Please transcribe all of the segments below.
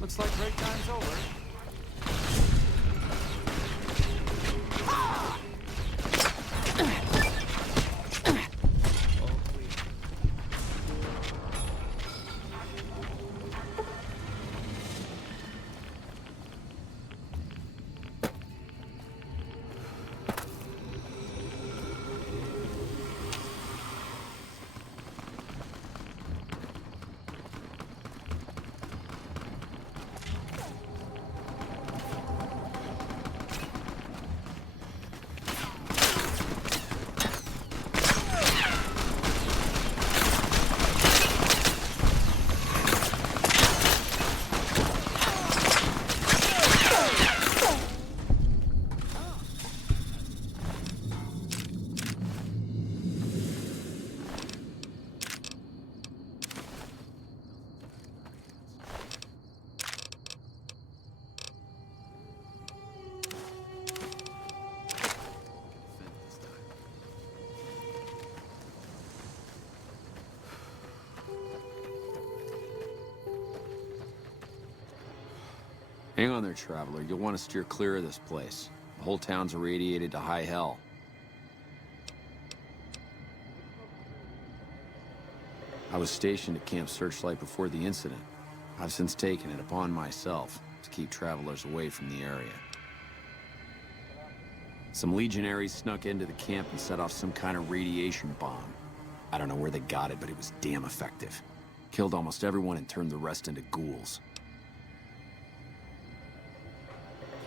Looks like break time's over. Hang on there, traveler. You'll want to steer clear of this place. The whole town's irradiated to high hell. I was stationed at Camp Searchlight before the incident. I've since taken it upon myself to keep travelers away from the area. Some legionaries snuck into the camp and set off some kind of radiation bomb. I don't know where they got it, but it was damn effective. Killed almost everyone and turned the rest into ghouls.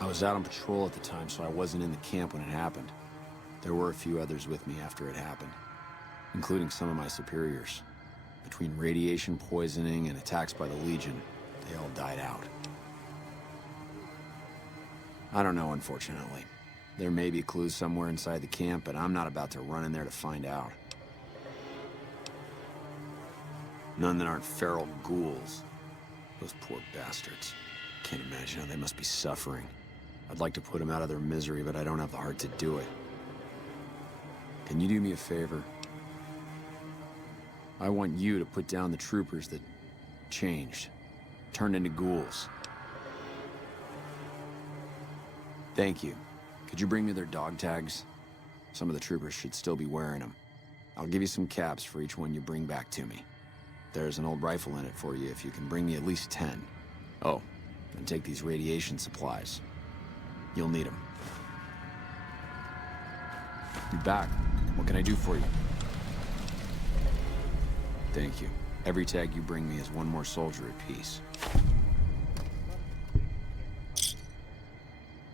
I was out on patrol at the time, so I wasn't in the camp when it happened. There were a few others with me after it happened, including some of my superiors. Between radiation poisoning and attacks by the Legion, they all died out. I don't know, unfortunately. There may be clues somewhere inside the camp, but I'm not about to run in there to find out. None that aren't feral ghouls. Those poor bastards. Can't imagine how they must be suffering. I'd like to put them out of their misery, but I don't have the heart to do it. Can you do me a favor? I want you to put down the troopers that changed, turned into ghouls. Thank you. Could you bring me their dog tags? Some of the troopers should still be wearing them. I'll give you some caps for each one you bring back to me. There's an old rifle in it for you if you can bring me at least 10. Oh, and take these radiation supplies. You'll need them. You back. What can I do for you? Thank you. Every tag you bring me is one more soldier at peace.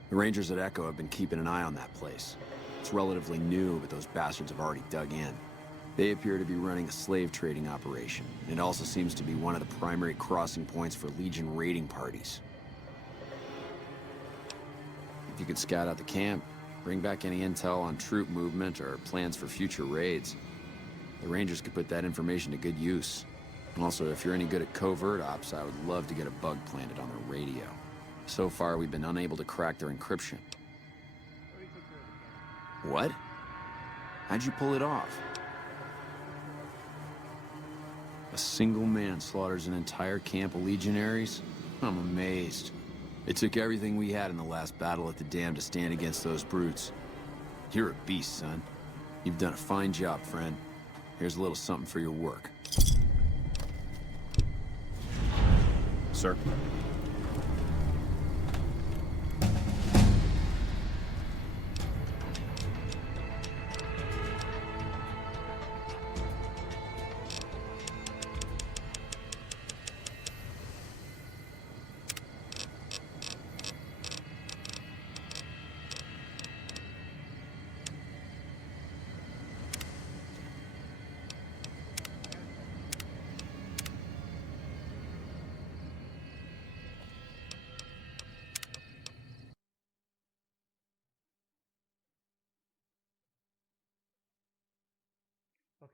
The Rangers at Echo have been keeping an eye on that place. It's relatively new, but those bastards have already dug in. They appear to be running a slave trading operation. It also seems to be one of the primary crossing points for Legion raiding parties. If you could scout out the camp, bring back any intel on troop movement or plans for future raids, the Rangers could put that information to good use. Also, if you're any good at covert ops, I would love to get a bug planted on their radio. So far, we've been unable to crack their encryption. What? How'd you pull it off? A single man slaughters an entire camp of legionaries? I'm amazed. It took everything we had in the last battle at the dam to stand against those brutes. You're a beast, son. You've done a fine job, friend. Here's a little something for your work. Sir?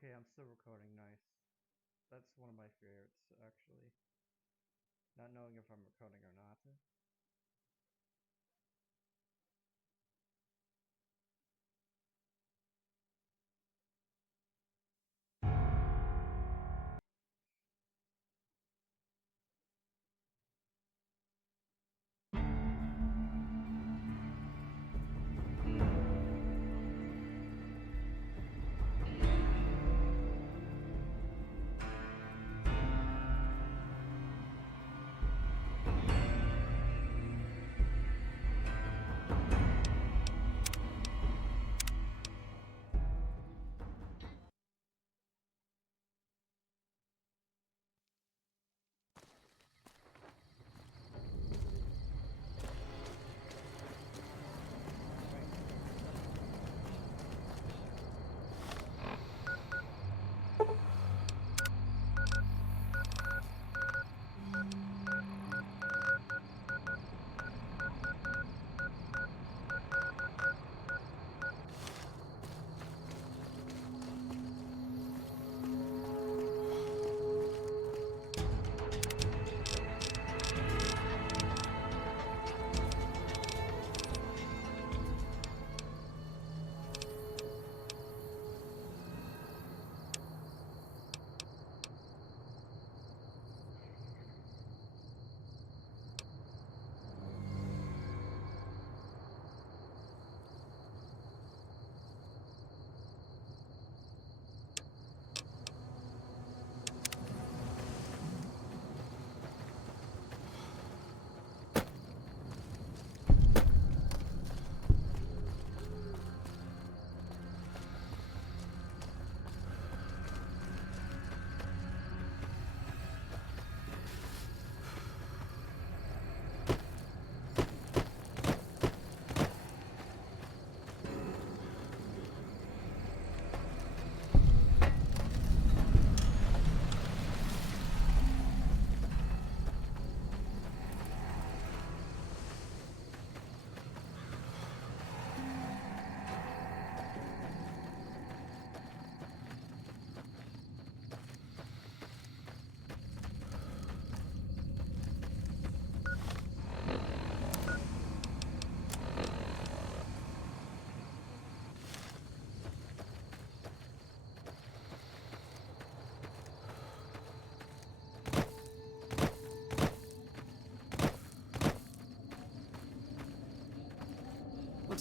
Okay, I'm still recording, nice. That's one of my favorites, actually. Not knowing if I'm recording or not.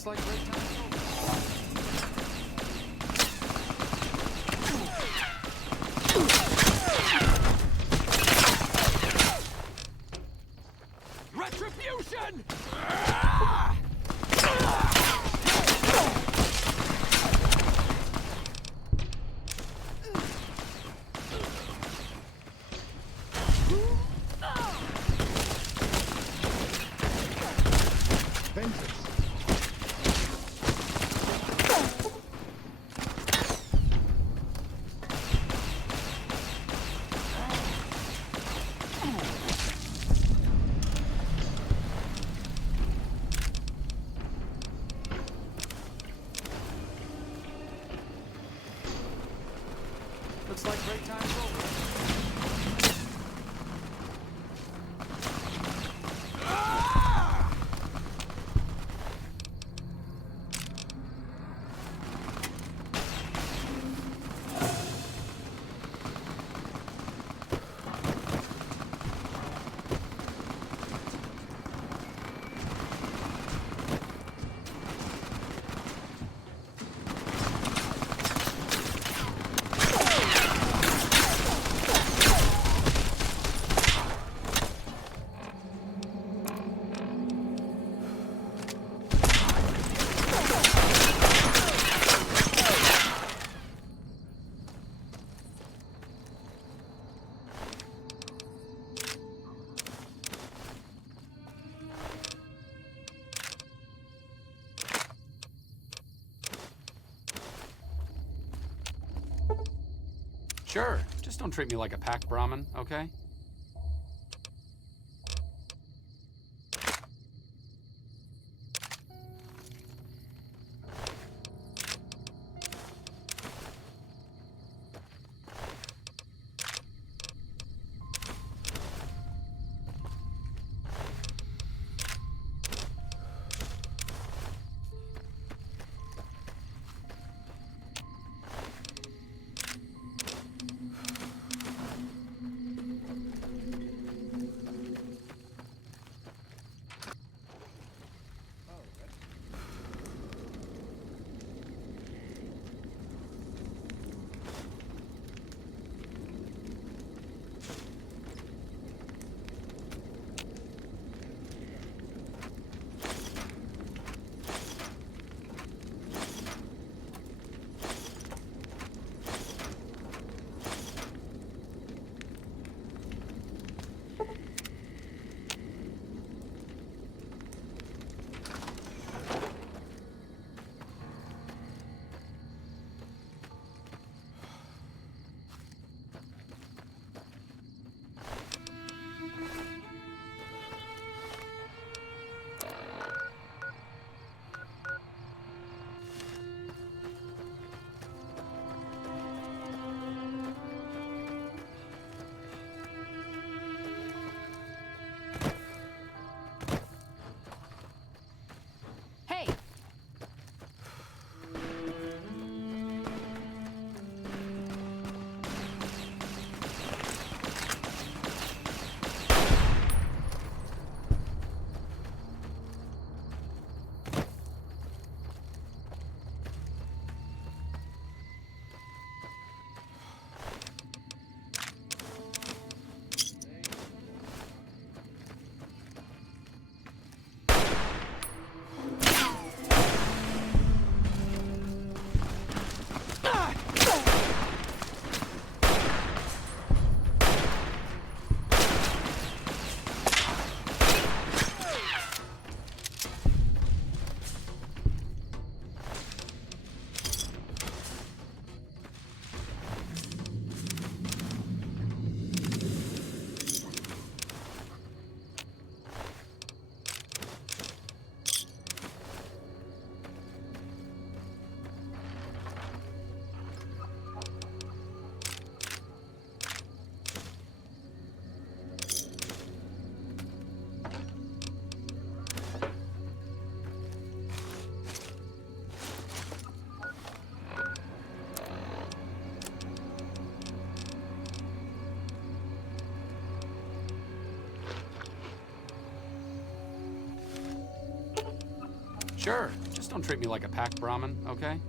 Looks like great time's over. Retribution! Looks like great time's over. Sure, just don't treat me like a pack Brahmin, okay? Sure, just Just don't treat me like a pack Brahmin, okay?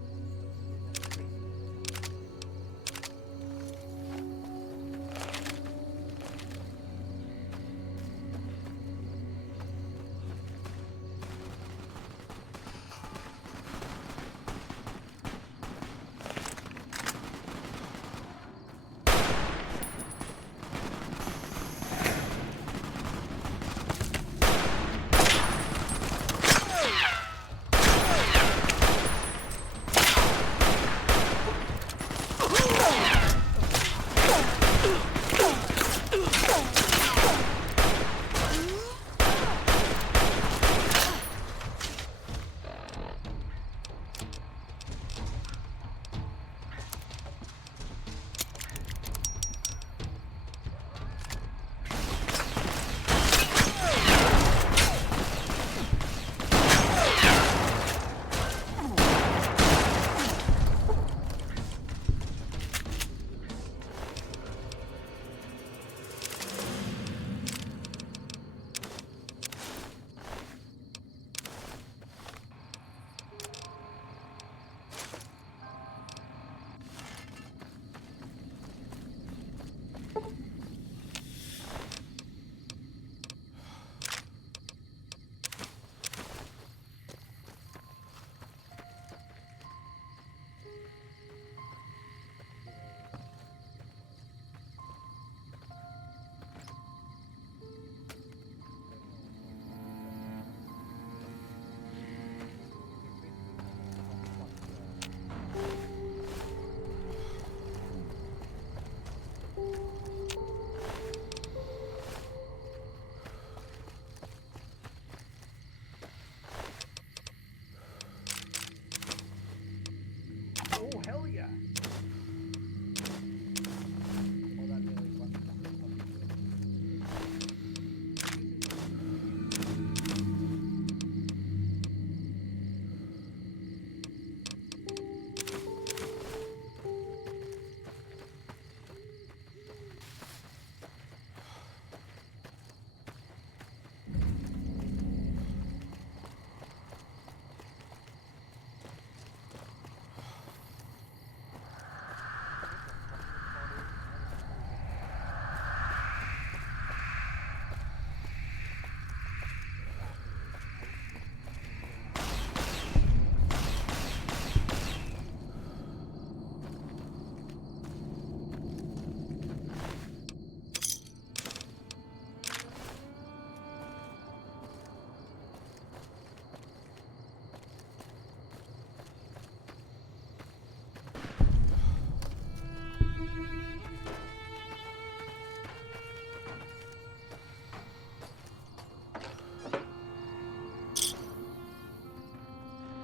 Oh, hell yeah! Oh, that really fucking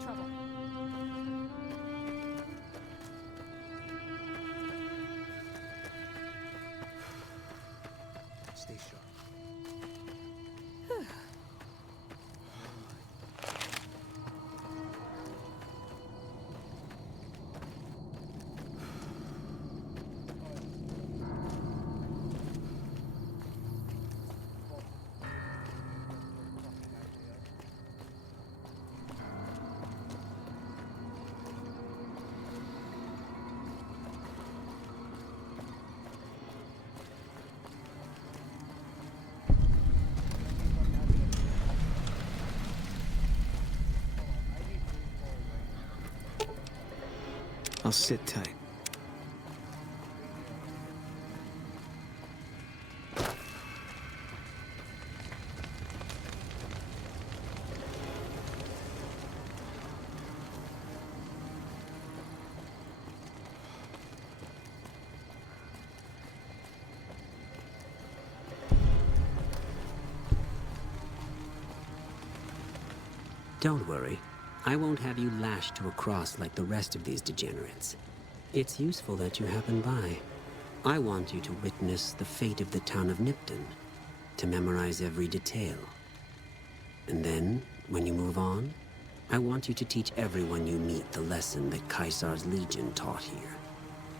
Trouble. Stay sharp. I'll sit tight. Don't worry. I won't have you lashed to a cross like the rest of these degenerates. It's useful that you happen by. I want you to witness the fate of the town of Nipton, to memorize every detail. And then, when you move on, I want you to teach everyone you meet the lesson that Caesar's Legion taught here,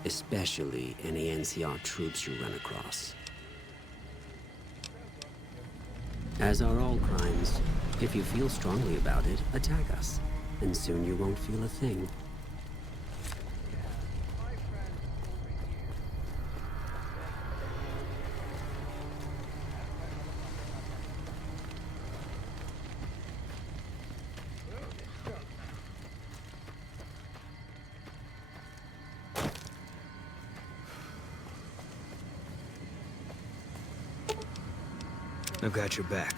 especially any NCR troops you run across. As are all crimes, if you feel strongly about it, attack us. and soon you won't feel a thing. My friend over here. I've got your back.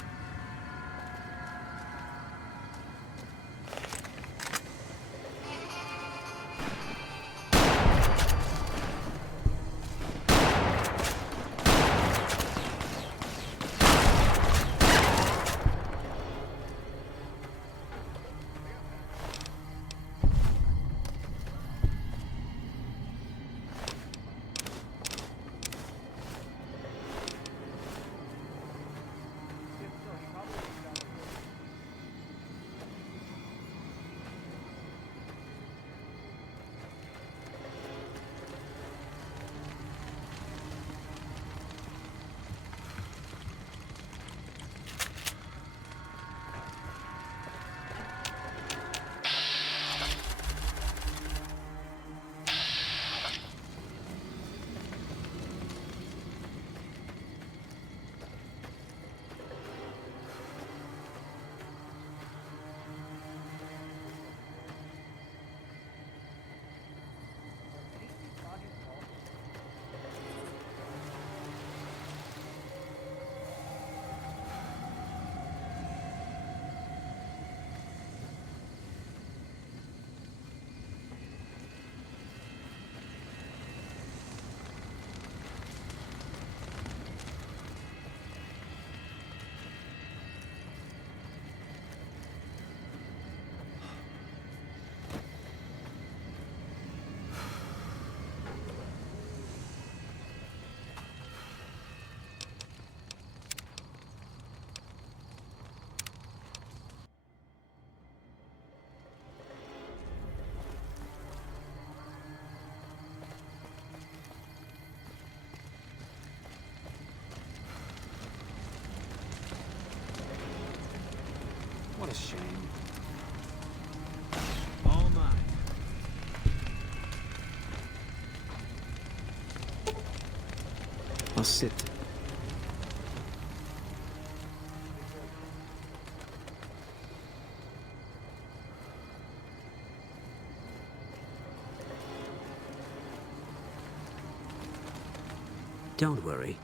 What a shame. All mine. I'll sit. Don't worry.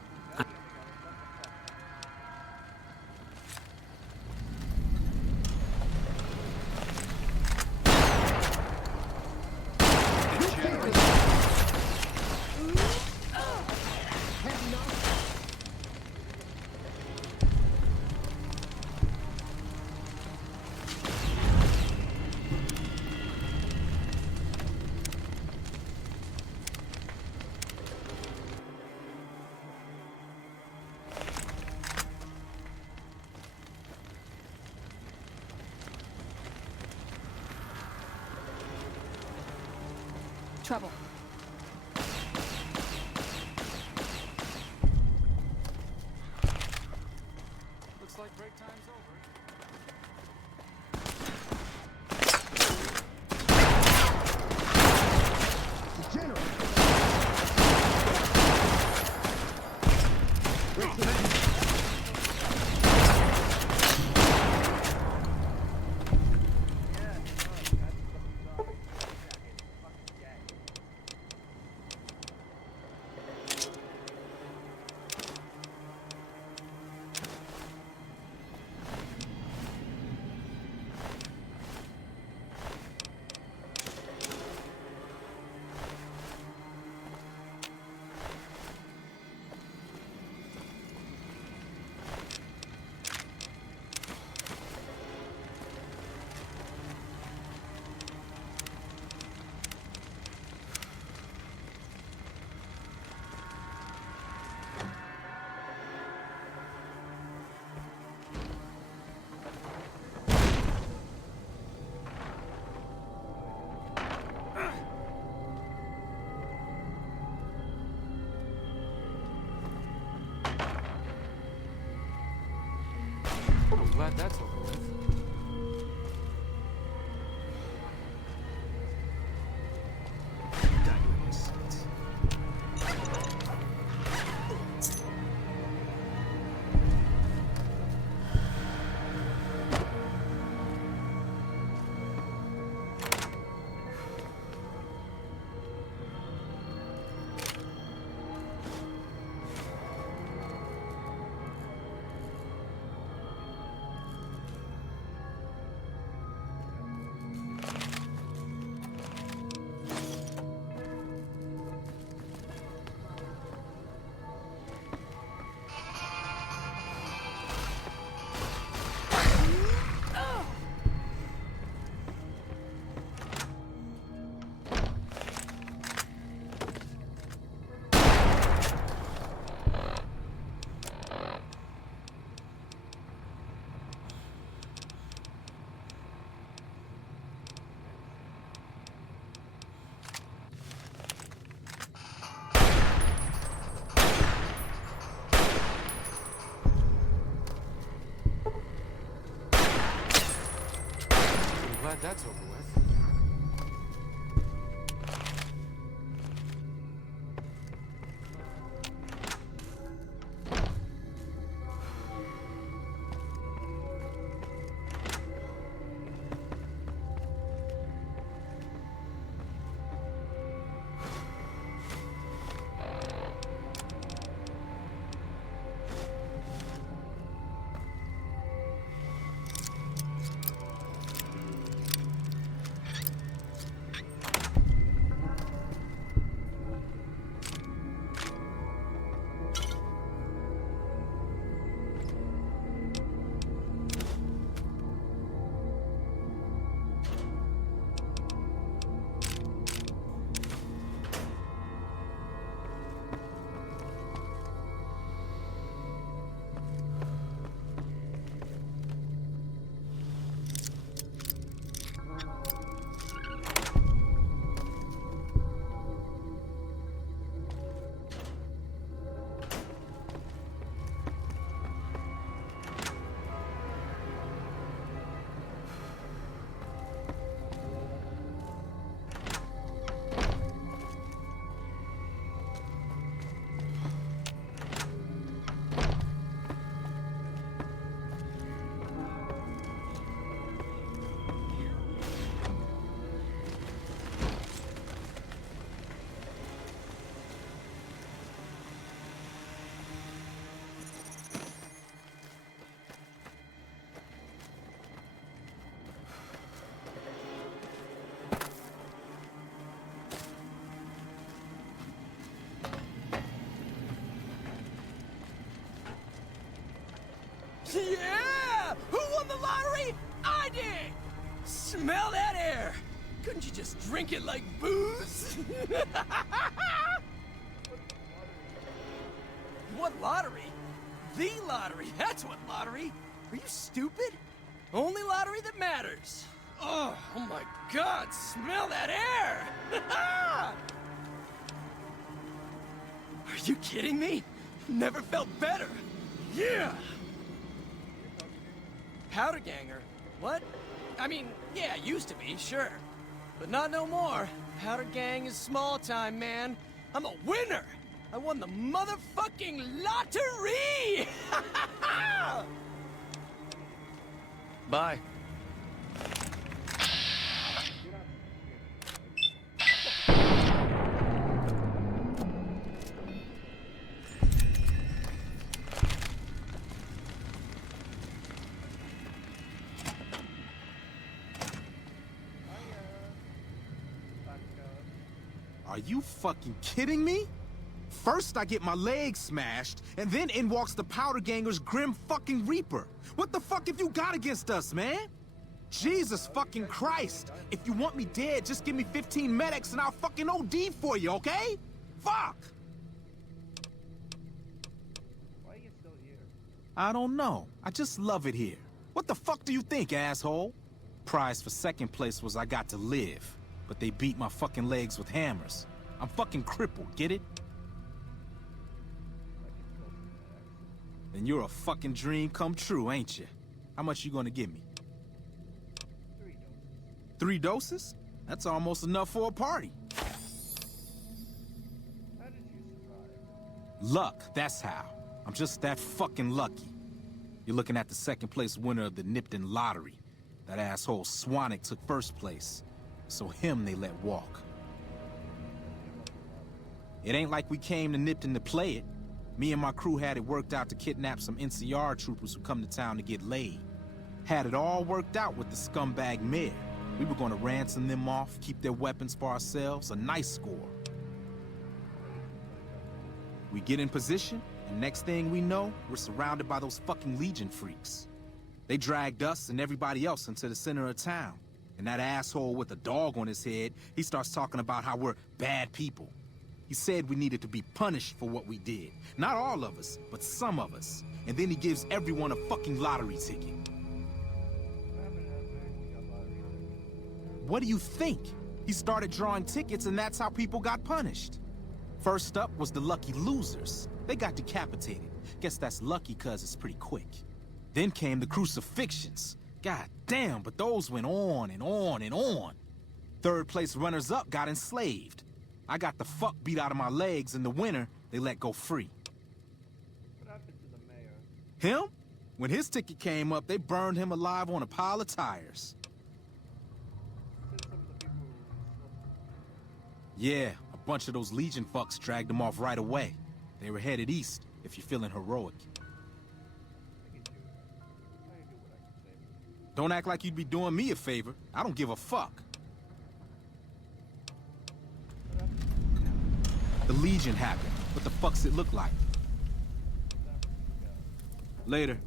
Trouble. Looks like break time's over. I'm glad that's over with. glad that's over with. Yeah! Who won the lottery? I did! Smell that air! Couldn't you just drink it like booze? What lottery? The lottery, that's what lottery! Are you stupid? Only lottery that matters. Oh my God, smell that air! Are you kidding me? Never felt better. Yeah! Powder ganger? What? I mean, yeah, used to be, sure. But not no more. Powder gang is small time, man. I'm a winner! I won the motherfucking lottery! Bye. Are you fucking kidding me? First I get my leg smashed, and then in walks the Powder Ganger's Grim fucking Reaper. What the fuck have you got against us, man? Jesus fucking Christ! If you want me dead, just give me 15 medics and I'll fucking OD for you, okay? Fuck! Why are you still here? I don't know. I just love it here. What the fuck do you think, asshole? Prize for second place was I got to live. But they beat my fucking legs with hammers. I'm fucking crippled, get it? Then you're a fucking dream come true, ain't you? How much you gonna give me? 3 doses? That's almost enough for a party. How did you survive? Luck, that's how. I'm just that fucking lucky. You're looking at the second place winner of the Nipton lottery. That asshole Swanick took first place. So him they let walk. It ain't like we came to Nipton to play it. Me and my crew had it worked out to kidnap some NCR troopers who come to town to get laid. Had it all worked out with the scumbag mayor. We were gonna ransom them off, keep their weapons for ourselves, a nice score. We get in position, and next thing we know, we're surrounded by those fucking Legion freaks. They dragged us and everybody else into the center of town. And that asshole with a dog on his head, he starts talking about how we're bad people. He said we needed to be punished for what we did. Not all of us, but some of us. And then he gives everyone a fucking lottery ticket. What do you think? He started drawing tickets and that's how people got punished. First up was the lucky losers. They got decapitated. Guess that's lucky cause it's pretty quick. Then came the crucifixions. God damn, but those went on and on and on. Third place runners-up got enslaved. I got the fuck beat out of my legs. In the winter, they let go free. What happened to the mayor? Him? When his ticket came up, they burned him alive on a pile of tires. Said some of the people Yeah, a bunch of those Legion fucks dragged him off right away. They were headed east, if you're feeling heroic. I can do what I can say. Don't act like you'd be doing me a favor. I don't give a fuck. The Legion happened. What the fuck's it look like? Later.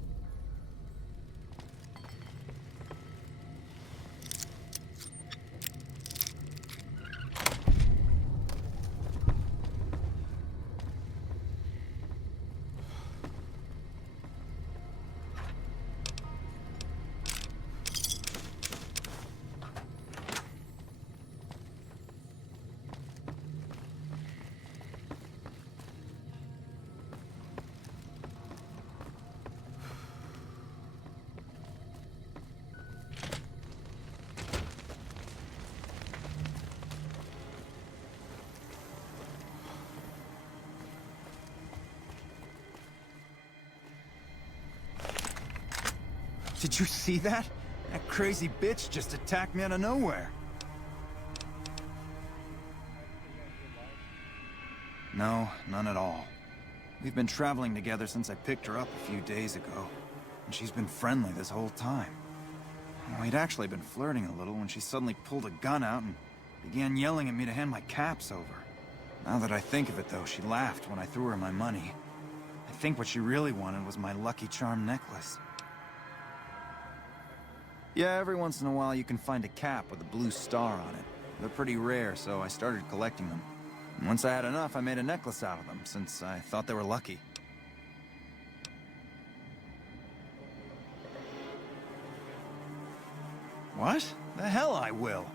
Did you see that? That crazy bitch just attacked me out of nowhere. No, none at all. We've been traveling together since I picked her up a few days ago, and she's been friendly this whole time. We'd actually been flirting a little when she suddenly pulled a gun out and began yelling at me to hand my caps over. Now that I think of it, though, she laughed when I threw her my money. I think what she really wanted was my Lucky Charm necklace. Yeah, every once in a while you can find a cap with a blue star on it. They're pretty rare, so I started collecting them. And once I had enough, I made a necklace out of them, since I thought they were lucky. What? The hell I will!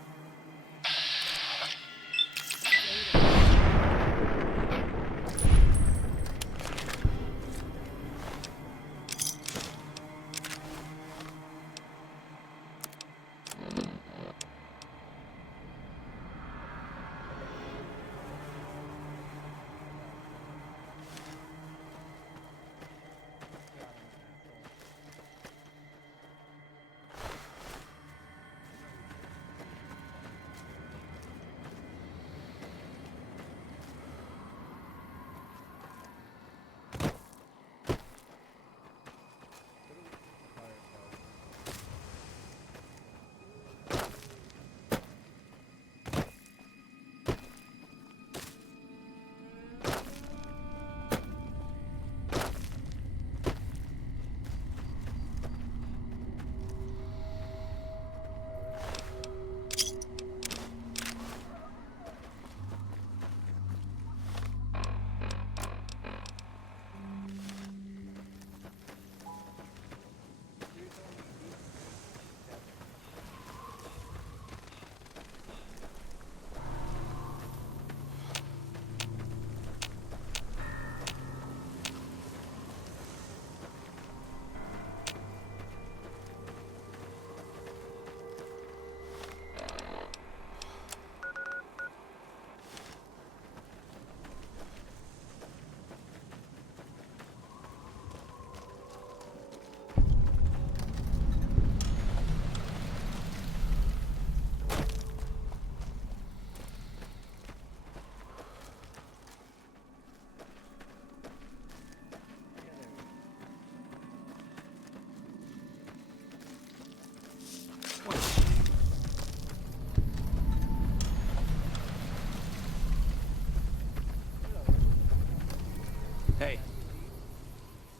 Hey.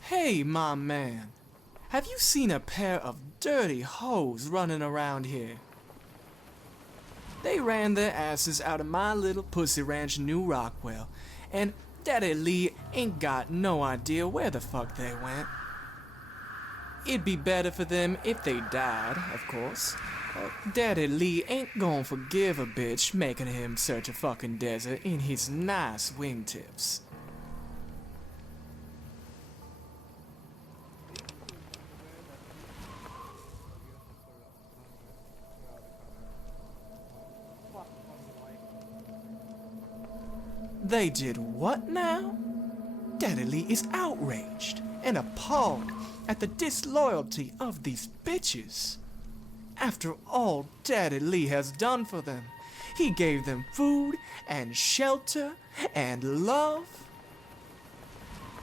Hey, my man. Have you seen a pair of dirty hoes running around here? They ran their asses out of my little pussy ranch in New Rockwell, and Daddy Lee ain't got no idea where the fuck they went. It'd be better for them if they died, of course. Daddy Lee ain't gonna forgive a bitch making him search a fucking desert in his nice wingtips. They did what now? Daddy Lee is outraged and appalled at the disloyalty of these bitches. After all Daddy Lee has done for them, he gave them food and shelter and love.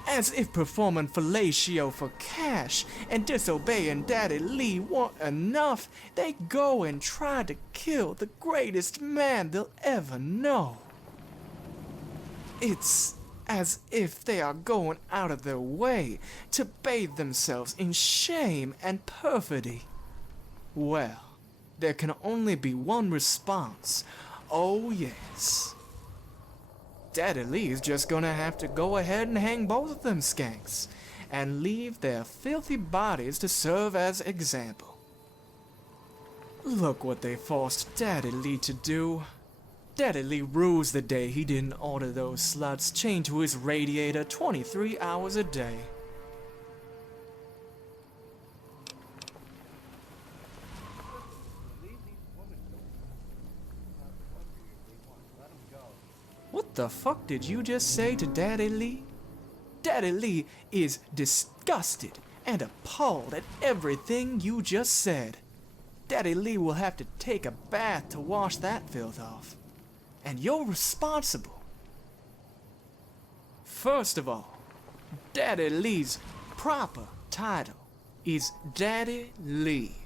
As if performing fellatio for cash and disobeying Daddy Lee weren't enough, they go and try to kill the greatest man they'll ever know. It's as if they are going out of their way to bathe themselves in shame and perfidy. Well, there can only be one response. Oh yes. Daddy Lee's just gonna have to go ahead and hang both of them skanks and leave their filthy bodies to serve as example. Look what they forced Daddy Lee to do. Daddy Lee rues the day he didn't order those sluts chained to his radiator 23 hours a day. What the fuck did you just say to Daddy Lee? Daddy Lee is disgusted and appalled at everything you just said. Daddy Lee will have to take a bath to wash that filth off. And you're responsible. First of all, Daddy Lee's proper title is Daddy Lee.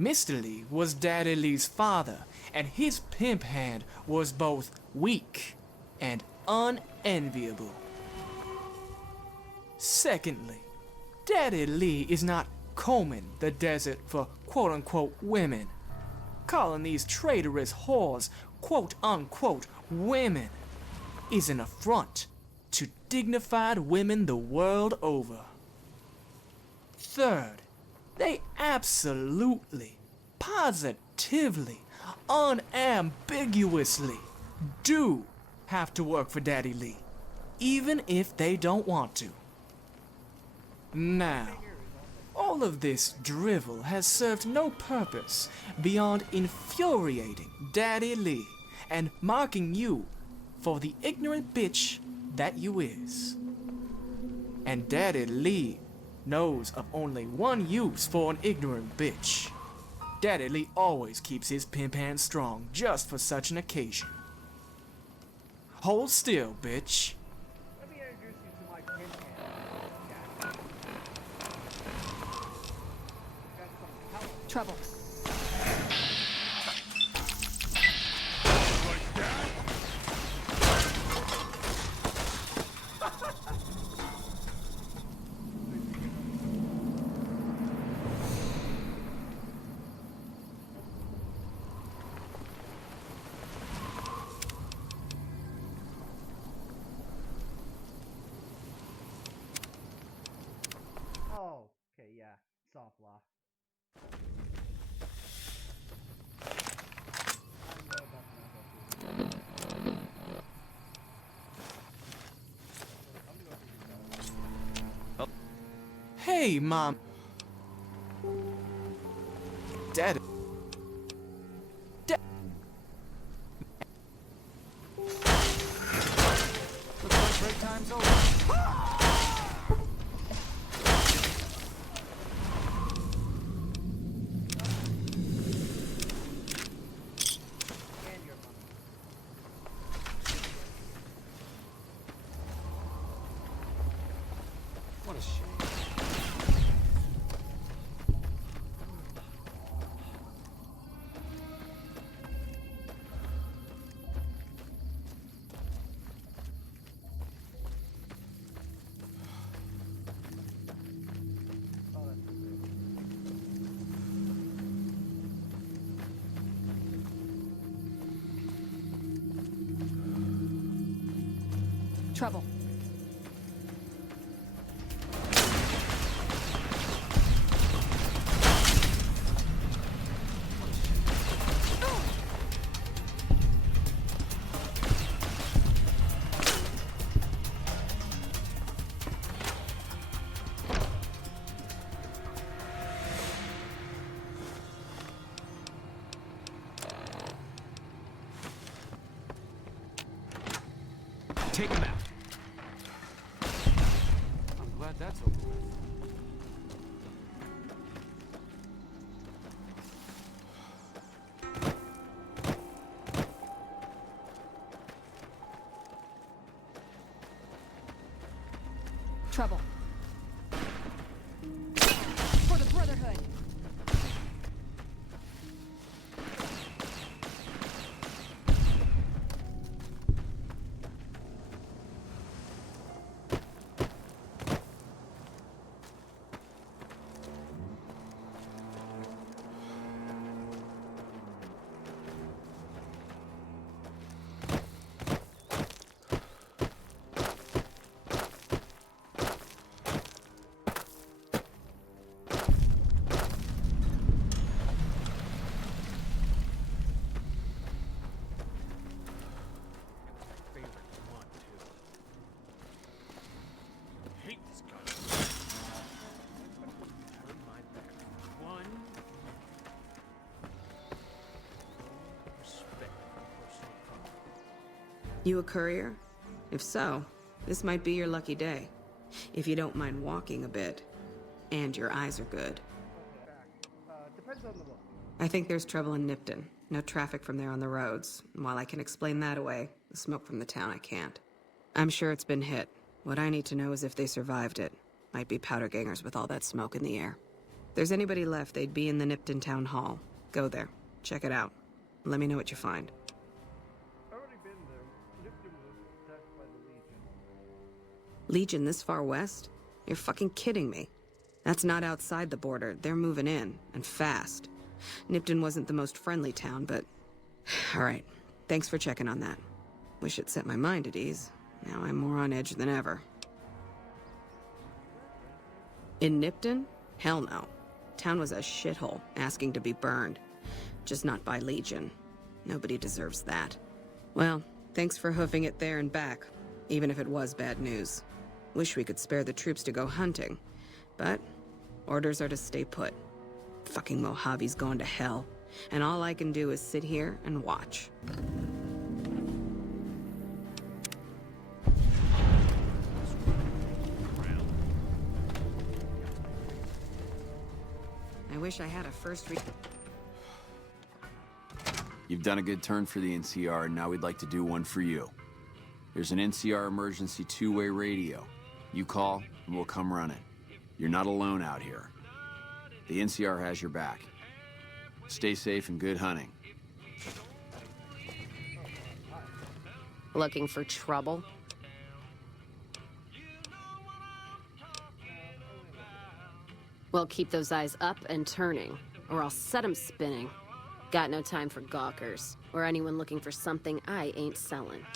Mr. Lee was Daddy Lee's father, and his pimp hand was both weak and unenviable. Secondly, Daddy Lee is not combing the desert for quote-unquote women. Calling these traitorous whores quote-unquote women is an affront to dignified women the world over. Third, they absolutely, positively, unambiguously do have to work for Daddy Lee, even if they don't want to. Now, all of this drivel has served no purpose beyond infuriating Daddy Lee and marking you for the ignorant bitch that you is. And Daddy Lee knows of only one use for an ignorant bitch. Daddy Lee always keeps his pimp hand strong just for such an occasion. Hold still, bitch. Let me introduce you to my pimp hand. Got some help. Trouble. Oh, okay, yeah. Soft law. Hey, Mom. Daddy. Looks like break time's over. And your mom. What a shame. Oh, that's so great. Trouble. Take him out. I'm glad that's over with. Trouble. For the Brotherhood. You a courier? If so, this might be your lucky day. If you don't mind walking a bit. And your eyes are good. Depends on the look. I think there's trouble in Nipton. No traffic from there on the roads. And while I can explain that away, the smoke from the town I can't. I'm sure it's been hit. What I need to know is if they survived it. Might be powder gangers with all that smoke in the air. If there's anybody left, they'd be in the Nipton town hall. Go there. Check it out. Let me know what you find. Already been there. Nipton was attacked by the Legion. Legion this far west? You're fucking kidding me. That's not outside the border. They're moving in, and fast. Nipton wasn't the most friendly town, but... Alright, thanks for checking on that. Wish it set my mind at ease. Now I'm more on edge than ever. In Nipton? Hell no. Town was a shithole, asking to be burned. Just not by Legion. Nobody deserves that. Well, thanks for hoofing it there and back, even if it was bad news. Wish we could spare the troops to go hunting. But orders are to stay put. Fucking Mojave's going to hell, and all I can do is sit here and watch. I wish I had a first You've done a good turn for the NCR, and now we'd like to do one for you. There's an NCR emergency two-way radio. You call, and we'll come running. You're not alone out here. The NCR has your back. Stay safe and good hunting. Looking for trouble? Well, keep those eyes up and turning, or I'll set 'em spinning. Got no time for gawkers, or anyone looking for something I ain't selling.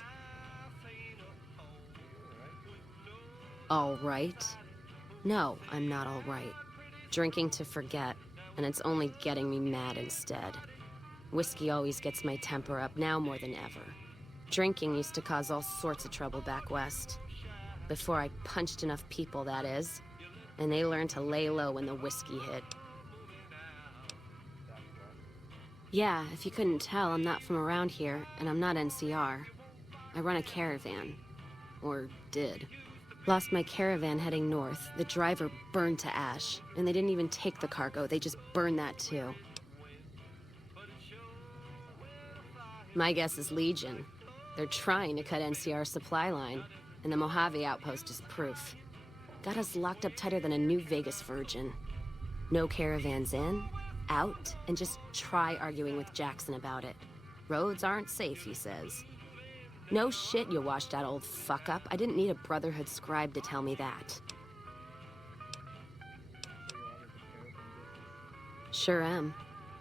All right? No, I'm not all right. Drinking to forget, and it's only getting me mad instead. Whiskey always gets my temper up, now more than ever. Drinking used to cause all sorts of trouble back west. Before I punched enough people, that is. And they learned to lay low when the whiskey hit. Yeah, if you couldn't tell, I'm not from around here, and I'm not NCR. I run a caravan. Or did. Lost my caravan heading north. The driver burned to ash. And they didn't even take the cargo, they just burned that too. My guess is Legion. They're trying to cut NCR's supply line, and the Mojave outpost is proof. Got us locked up tighter than a New Vegas virgin. No caravans in, out, and just try arguing with Jackson about it. Roads aren't safe, he says. No shit, you washed out old fuck-up. I didn't need a Brotherhood scribe to tell me that. Sure am.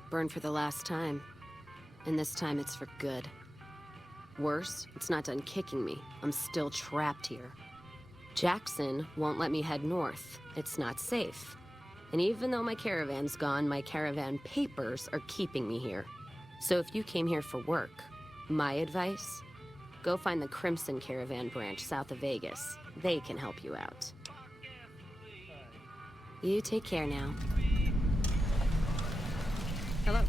Burned for the last time. And this time it's for good. Worse, it's not done kicking me. I'm still trapped here. Jackson won't let me head north. It's not safe. And even though my caravan's gone, my caravan papers are keeping me here. So if you came here for work, my advice? Go find the Crimson Caravan branch south of Vegas. They can help you out. You take care now. Hello.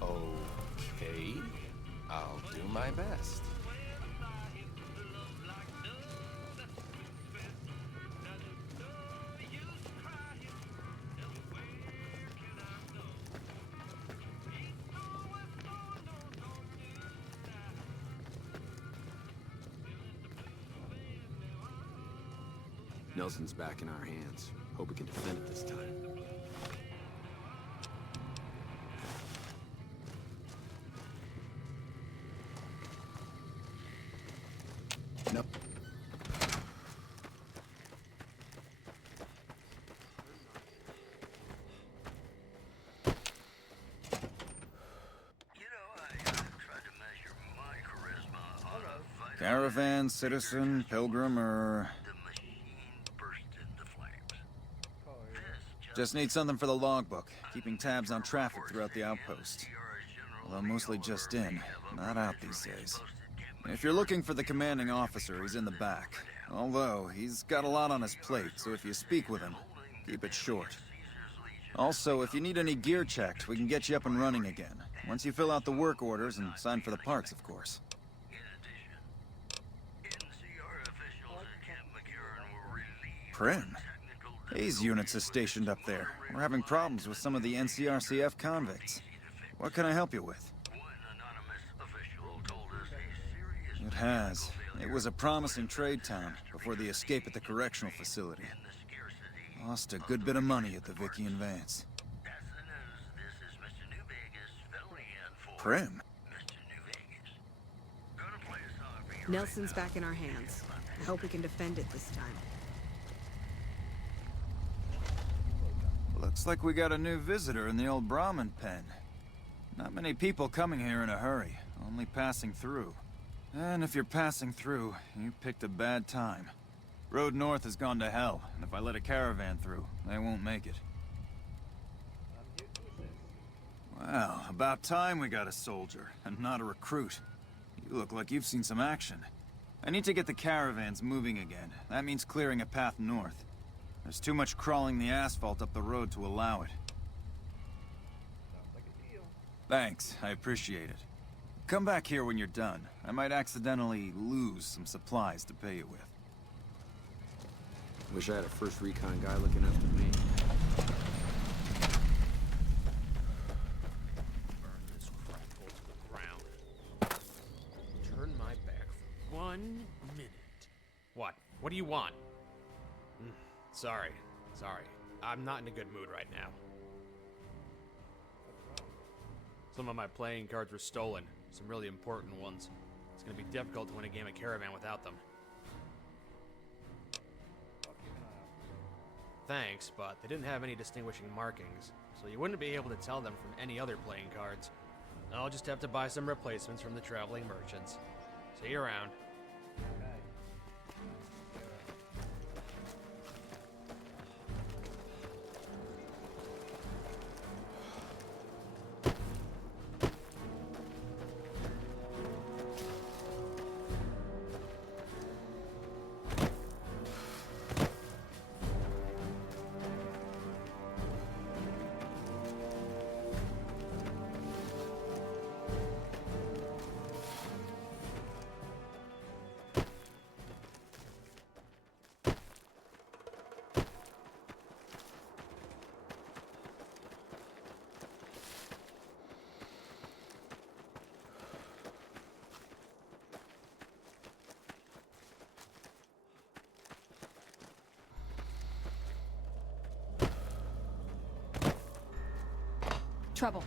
Okay, I'll do my best. Nelson's back in our hands. Hope we can defend it this time. Nope. Caravan, citizen, pilgrim, or... Just need something for the logbook, keeping tabs on traffic throughout the outpost. Although mostly just in, not out these days. If you're looking for the commanding officer, he's in the back. Although, he's got a lot on his plate, so if you speak with him, keep it short. Also, if you need any gear checked, we can get you up and running again. Once you fill out the work orders and sign for the parts, of course. Prim? Hayes units is stationed up there. We're having problems with some of the NCRCF convicts. What can I help you with? It has. It was a promising trade town before the escape at the correctional facility. Lost a good bit of money at the Vicky and Vance. Prim? Nelson's back in our hands. I hope we can defend it this time. Looks like we got a new visitor in the old Brahmin pen. Not many people coming here in a hurry, only passing through. And if you're passing through, you picked a bad time. Road north has gone to hell, and if I let a caravan through, they won't make it. Well, about time we got a soldier, and not a recruit. You look like you've seen some action. I need to get the caravans moving again. That means clearing a path north. There's too much crawling the asphalt up the road to allow it. Thanks, I appreciate it. Come back here when you're done. I might accidentally lose some supplies to pay you with. Wish I had a first recon guy looking after me. Burn this crap hole to the ground. Turn my back for 1 minute. What? What do you want? Sorry. I'm not in a good mood right now. Some of my playing cards were stolen. Some really important ones. It's gonna be difficult to win a game of Caravan without them. Thanks, but they didn't have any distinguishing markings, so you wouldn't be able to tell them from any other playing cards. I'll just have to buy some replacements from the traveling merchants. See you around. Trouble.